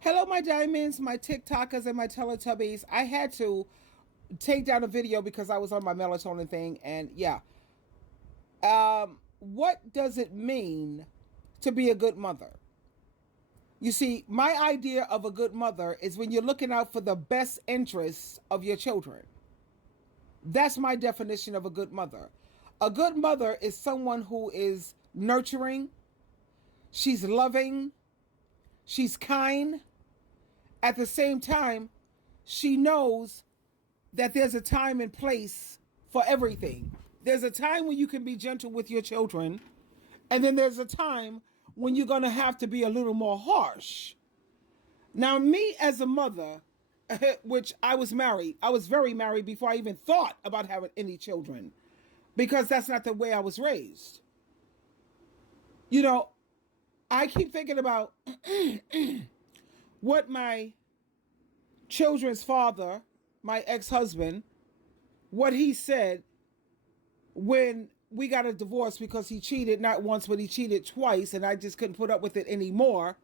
Hello, my diamonds, my TikTokers, and my Teletubbies. I had to take down a video because I was on my melatonin thing, and yeah. What does it mean to be a good mother? You see, my idea of a good mother is when you're looking out for the best interests of your children. That's my definition of a good mother. A good mother is someone who is nurturing, she's loving, she's kind. At the same time, she knows that there's a time and place for everything. There's a time when you can be gentle with your children, and then there's a time when you're going to have to be a little more harsh. Now, me as a mother, which I was married, I was very married before I even thought about having any children because that's not the way I was raised. You know, I keep thinking about what my children's father, my ex-husband, what he said when we got a divorce because he cheated not once, but he cheated twice, and I just couldn't put up with it anymore.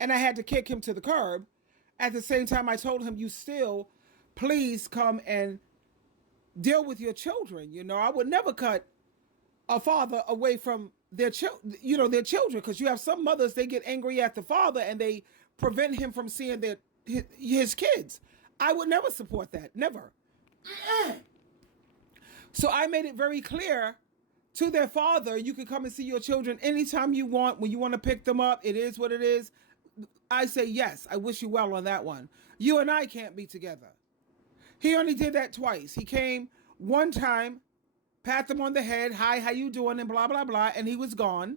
And I had to kick him to the curb. At the same time, I told him, you still, please come and deal with your children. You know, I would never cut a father away from their their children, because you have some mothers, they get angry at the father and they prevent him from seeing his kids. I would never support that, never. So I made it very clear to their father, you can come and see your children anytime you want. When you want to pick them up, it is what it is. I say yes, I wish you well on that one. You and I can't be together. He only did that twice. He came one time, pat them on the head, hi, how you doing, and blah, blah, blah, and he was gone.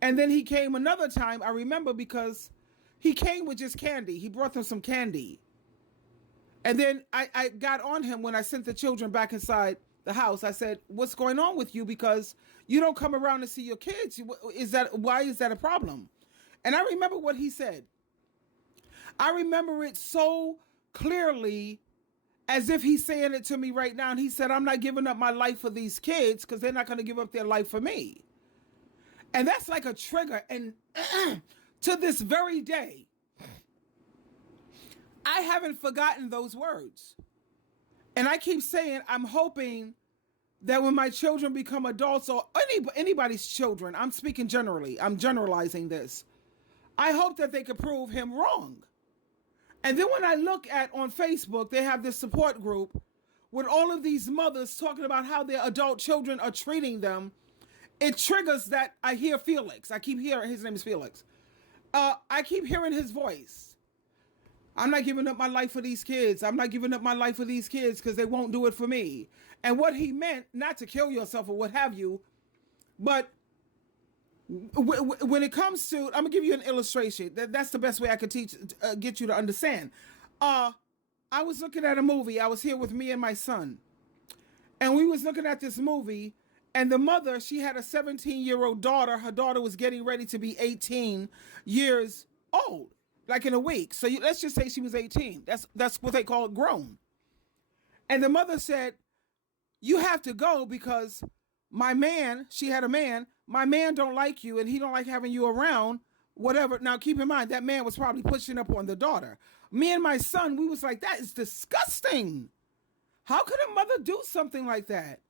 And then he came another time, I remember, because he came with just candy. He brought them some candy. And then I got on him when I sent the children back inside the house. I said, what's going on with you? Because you don't come around to see your kids. Why is that a problem? And I remember what he said. I remember it so clearly, as if he's saying it to me right now. And he said, I'm not giving up my life for these kids because they're not going to give up their life for me. And that's like a trigger. And to this very day, I haven't forgotten those words. And I keep saying, I'm hoping that when my children become adults, or anybody's children, I'm speaking generally, I'm generalizing this, I hope that they could prove him wrong. And then when I look at on Facebook, they have this support group with all of these mothers talking about how their adult children are treating them. It triggers that I hear Felix. I keep hearing, his name is Felix. I keep hearing his voice. I'm not giving up my life for these kids. I'm not giving up my life for these kids because they won't do it for me. And what he meant, not to kill yourself or what have you, but when it comes to, I'm gonna give you an illustration. That's the best way I could get you to understand. I was looking at a movie. I was here with me and my son, and we was looking at this movie. And the mother, she had a 17-year-old daughter. Her daughter was getting ready to be 18 years old, like in a week. So let's just say she was 18. That's what they call grown. And the mother said, you have to go because my man, she had a man, my man don't like you and he don't like having you around, whatever. Now, keep in mind, that man was probably pushing up on the daughter. Me and my son, we was like, that is disgusting. How could a mother do something like that?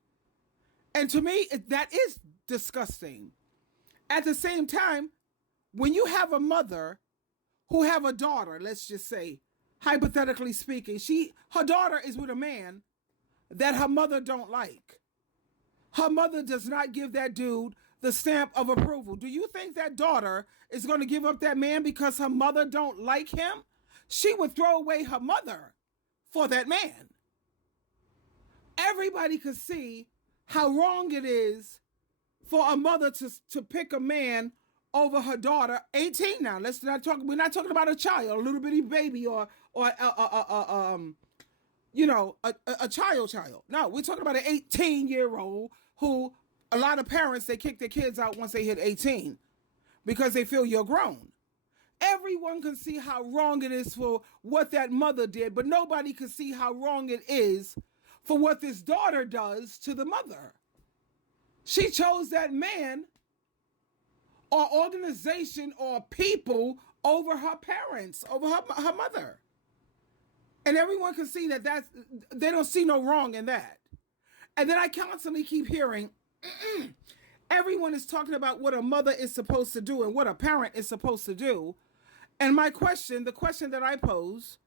And to me, that is disgusting. At the same time, when you have a mother who have a daughter, let's just say, hypothetically speaking, her daughter is with a man that her mother don't like. Her mother does not give that dude the stamp of approval. Do you think that daughter is going to give up that man because her mother don't like him? She would throw away her mother for that man. Everybody could see how wrong it is for a mother to pick a man over her daughter, 18 now. We're not talking about a child, a little bitty baby or a child. No, we're talking about an 18-year-old who a lot of parents, they kick their kids out once they hit 18 because they feel you're grown. Everyone can see how wrong it is for what that mother did, but nobody can see how wrong it is for what this daughter does to the mother. She chose that man or organization or people over her parents, over her mother. And everyone can see that they don't see no wrong in that. And then I constantly keep hearing, everyone is talking about what a mother is supposed to do and what a parent is supposed to do. And my question, the question that I pose,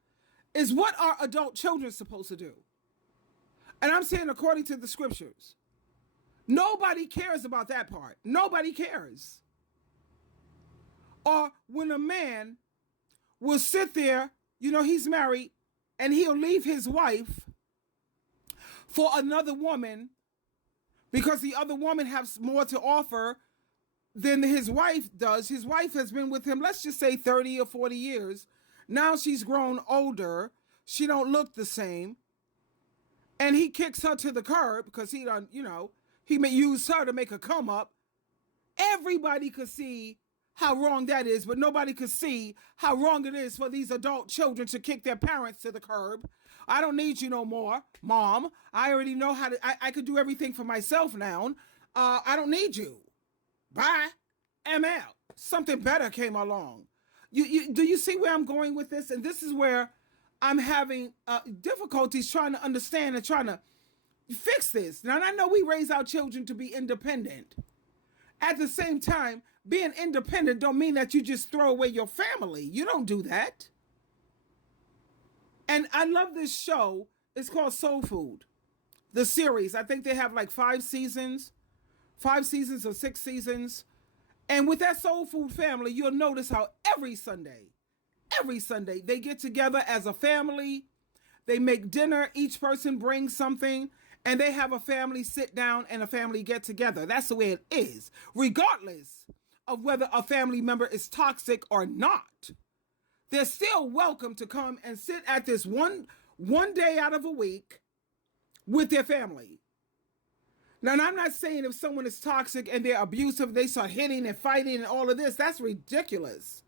is what are adult children supposed to do? And I'm saying according to the scriptures. Nobody cares about that part. Nobody cares. Or when a man will sit there, he's married, and he'll leave his wife for another woman because the other woman has more to offer than his wife does. His wife has been with him, let's just say 30 or 40 years. Now she's grown older. She don't look the same. And he kicks her to the curb because he may use her to make a come up. Everybody could see how wrong that is, but nobody could see how wrong it is for these adult children to kick their parents to the curb. I don't need you no more, Mom. I already know how to, I could do everything for myself now. I don't need you. Bye. I'm out. Something better came along. Do you see where I'm going with this? And this is where I'm having difficulties trying to understand and trying to fix this. Now, I know we raise our children to be independent. At the same time, being independent don't mean that you just throw away your family. You don't do that. And I love this show. It's called Soul Food. The series. I think they have like 5 seasons or 6 seasons. And with that Soul Food family, you'll notice how every Sunday, they get together as a family. They make dinner. Each person brings something. And they have a family sit down and a family get together. That's the way it is, regardless of whether a family member is toxic or not. They're still welcome to come and sit at this one day out of a week with their family. Now, and I'm not saying if someone is toxic and they're abusive, they start hitting and fighting and all of this, that's ridiculous.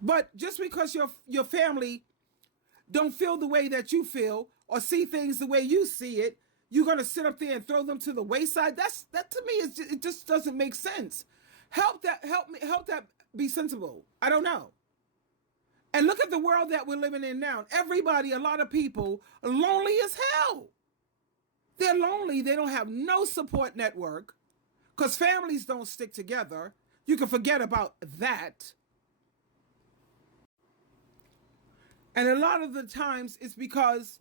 But just because your family don't feel the way that you feel or see things the way you see it, you're going to sit up there and throw them to the wayside? That to me it just doesn't make sense. Help that be sensible. I don't know. And look at the world that we're living in now. Everybody, a lot of people, are lonely as hell. They're lonely. They don't have no support network because families don't stick together. You can forget about that. And a lot of the times it's because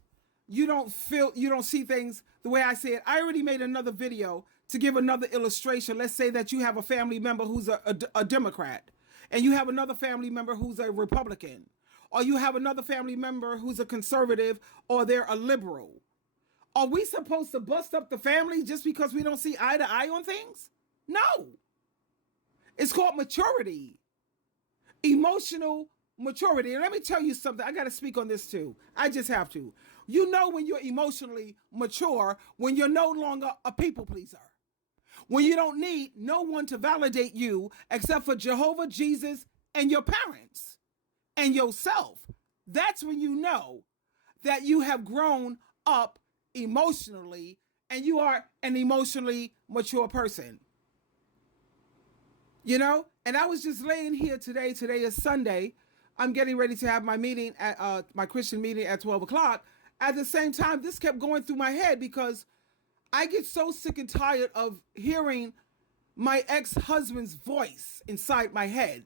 you don't see things the way I say it. I already made another video to give another illustration. Let's say that you have a family member who's a Democrat, and you have another family member who's a Republican, or you have another family member who's a conservative, or they're a liberal. Are we supposed to bust up the family just because we don't see eye to eye on things? No. It's called maturity. Emotional maturity. And let me tell you something. I got to speak on this too. I just have to. You know when you're emotionally mature, when you're no longer a people pleaser. When you don't need no one to validate you except for Jehovah, Jesus, and your parents and yourself. That's when you know that you have grown up emotionally and you are an emotionally mature person. And I was just laying here today. Today is Sunday. I'm getting ready to have my meeting at my Christian meeting at 12 o'clock. At the same time, this kept going through my head because I get so sick and tired of hearing my ex-husband's voice inside my head.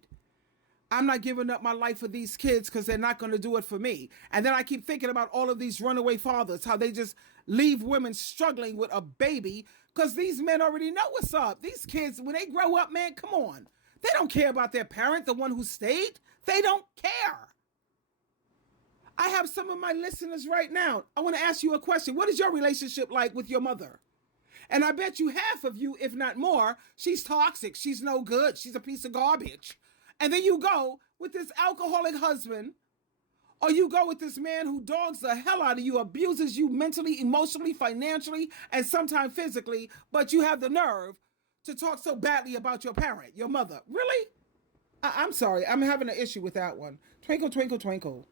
I'm not giving up my life for these kids because they're not going to do it for me. And then I keep thinking about all of these runaway fathers, how they just leave women struggling with a baby because these men already know what's up. These kids, when they grow up, man, come on. They don't care about their parent, the one who stayed. They don't care. I have some of my listeners right now. I want to ask you a question. What is your relationship like with your mother? And I bet you half of you, if not more, she's toxic. She's no good. She's a piece of garbage. And then you go with this alcoholic husband, or you go with this man who dogs the hell out of you, abuses you mentally, emotionally, financially, and sometimes physically, but you have the nerve to talk so badly about your parent, your mother. Really? I'm sorry. I'm having an issue with that one. Twinkle, twinkle, twinkle.